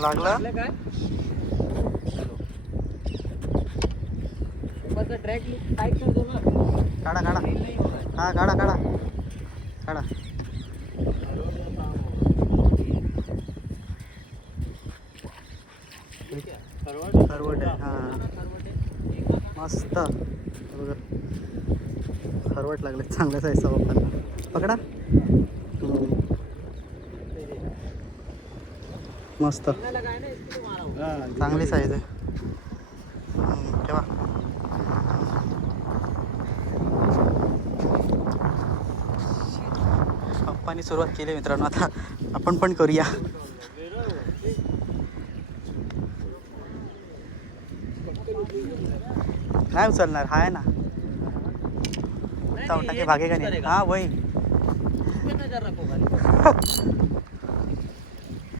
लागलं काय track tight करतो ना. काढा काढा हा काढा काढा काढा. खरवट आहे हा मस्त. खरवट लागले चांगल्या साईजचा वापरला. पकडा मस्त चांगली साईज आहे. ठेवा. पप्पानी सुरुवात केली मित्रांनो, आता आपण पण करूया. नाही उचलणार हाय ना. चौटा के भागे का नाही. हा वही